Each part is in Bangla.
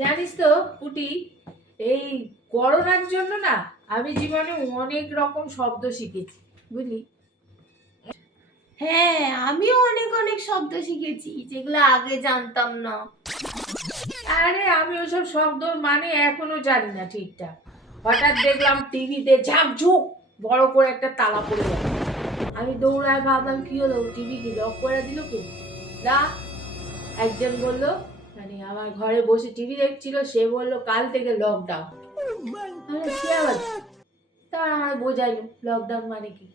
জানিস তো পুটি, এই করোনার জন্য না আমি জীবনে অনেক রকম শব্দ শিখেছি, বুঝলি? হ্যাঁ, আমিও অনেক অনেক শব্দ শিখেছি যেগুলো আগে জানতাম না। আরে আমি ওসব শব্দ মানে এখনো জানি না ঠিকঠাক। হঠাৎ দেখলাম টিভিতে ঝাঁকঝুক বড় করে একটা তালা পড়ে গেল। আমি দৌড়ায় ভাবলাম কি হলো, টিভি কি লক করে দিল কেউ? না, একজন বলল, মানে আমার ঘরে বসে টিভি দেখছিল, সে বলল কাল থেকে লকডাউন। কি আবার? তার আমার বোঝাইলো লকডাউন মানে কি,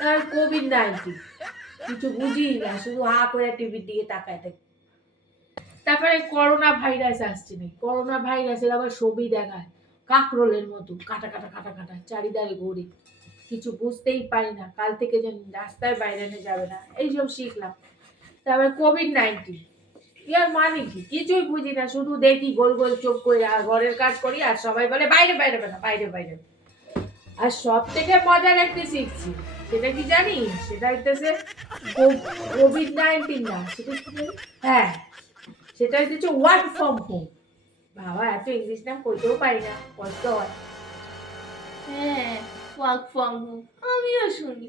তার কোভিড-19। কিছু বুঝি না, শুধু হা করে টিভির দিকে তাকায় থাকি। তারপরে করোনা ভাইরাস আসছে, না করোনা ভাইরাসের আবার ছবি দেখায় কাকরোলের মতো কাটা কাটা কাটা কাটা চারিদারে ঘুরে। কিছু বুঝতেই পারি না, কাল থেকে যেন রাস্তায় বাইরে যাবে না, এইসব শিখলাম। তারপরে কোভিড-19 ইয়ার মানে কি কিছুই বুঝি না, শুধু দেখি গোল গোল চোখ করে আর ঘরের কাজ করি আর সবাই বলে বাইরে বাইরে না, বাইরে বাইরে। আর সব থেকে মজার একটা শিখছি, সেটা কি জানিস? সেটা হইতেছে কোভিড-19 না, সেটা কি জানি? হ্যাঁ, সেটা হচ্ছে ওয়ার্ক ফ্রম হোম। বাবা, এত ইংলিশ নাম কইতেও পারি না, কষ্ট হয়। হ্যাঁ, ওয়ার্ক ফ্রম হোম আমিও শুনি।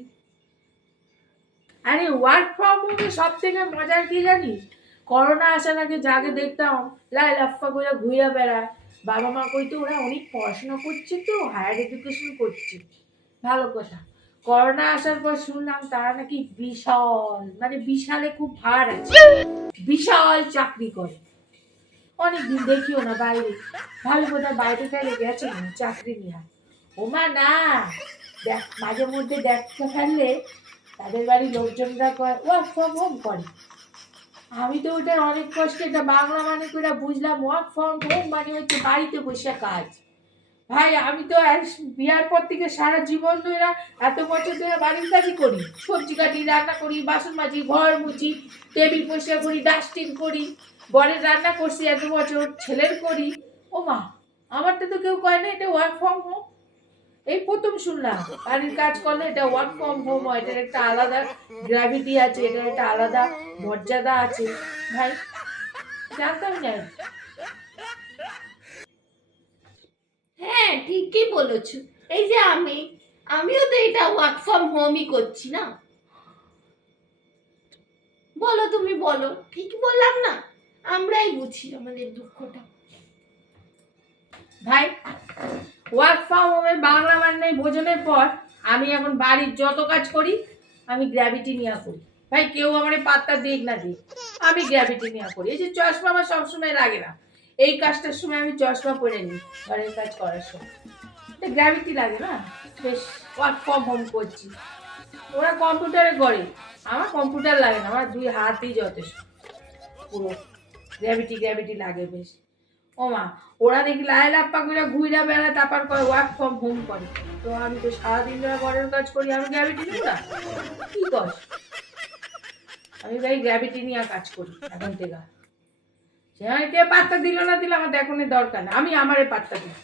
আরে ওয়ার্ক ফ্রম হোমে সব থেকে মজার কি জানিস? করোনা আসার আগে যাকে দেখতাম লাই লাফা করে ঘুরে বেড়ায়, বাবা মা কইতো ওরা অনেক পড়াশোনা করছে, তো হায়ার এডুকেশন করছে, ভালো কথা। করোনা আসার পর শুনলাম তারা নাকি বিশাল, মানে বিশালে খুব ভার আছে, বিশাল চাকরি করে। অনেকদিন দেখিও না বাইরে, ভালো কোথায় বাইরে ফেলে গেছে না চাকরি নিয়ে। ওমা না, দেখ মাঝে মধ্যে দেখতে ফেললে তাদের বাড়ির লোকজনরা কয় ওয়ার্ক ফ্রম হোম করে। আমি তো ওটা অনেক কষ্টে এটা বাংলা মানে করে বুঝলাম, ওয়ার্ক ফ্রম হোম মানে হচ্ছে বাড়িতে বসে কাজ। ভাই আমি তো বিয়ার পর থেকে সারা জীবন ধরে এত বছর ধরে বাড়ির কাজই করি, সবজি কাটি, রান্না করি, বাসন মাজি, ঘর মুছি, টেবিল পরিষ্কার করি, ডাস্টিং করি, বরের রান্না করছি এত বছর, ছেলের করি। ও মা, আমারটা তো কেউ কয় না এটা ওয়ার্ক ফ্রম হোম। এই প্রথম শুনলাম বাড়ির কাজ করলে এটা ওয়ার্ক ফ্রম হোম হয়, এটার একটা আলাদা গ্র্যাভিটি আছে, এটার একটা আলাদা মর্যাদা আছে। ভাই, জানতাম না। হ্যাঁ, ঠিকই বলেছো। এই যে আমিও তো এটা ওয়ার্ক ফ্রম হোমই করছি না। বলো, তুমি বলো, ঠিক বললাম না? আমরাই বুঝি আমাদের দুঃখটা। ভাই, ওয়ার্ক ফ্রম হোমের বাংলা মানে বোঝানোর পর আমি এখন বাড়ির যত কাজ করি আমি গ্র্যাভিটি নিয়ে করি। ভাই কেউ আমার পাত্তা দিক না দিক, আমি গ্র্যাভিটি নিয়ে করি। এই যে চশমা আমার সবসময় লাগে না, এই কাজটার সময় আমি চশমা পরে নিই, ঘরের কাজ করার সময় গ্র্যাভিটি লাগে না, বেশ ওয়ার্ক ফ্রম হোম করছি। ওরা কম্পিউটারে করে, আমার কম্পিউটার লাগে না, আমার দুই হাতই যথেষ্ট, পুরো গ্র্যাভিটি গ্র্যাভিটি লাগে বেশ। ও মা, ওরা দেখি লাই লাপ্পা করে ঘুইরা বেড়ায়, তারপর করে ওয়ার্ক ফ্রম হোম করে। তো আমি তো সারাদিন ধরে ঘরের কাজ করি, আমি গ্র্যাভিটি নিব না? কি কর? আমি ভাই গ্র্যাভিটি নিয়ে কাজ করি এখন থেকে। সে আমার কে পাত্তা দিল না দিল আমার এখনই দরকার না, আমি আমারে পাত্তা দিই।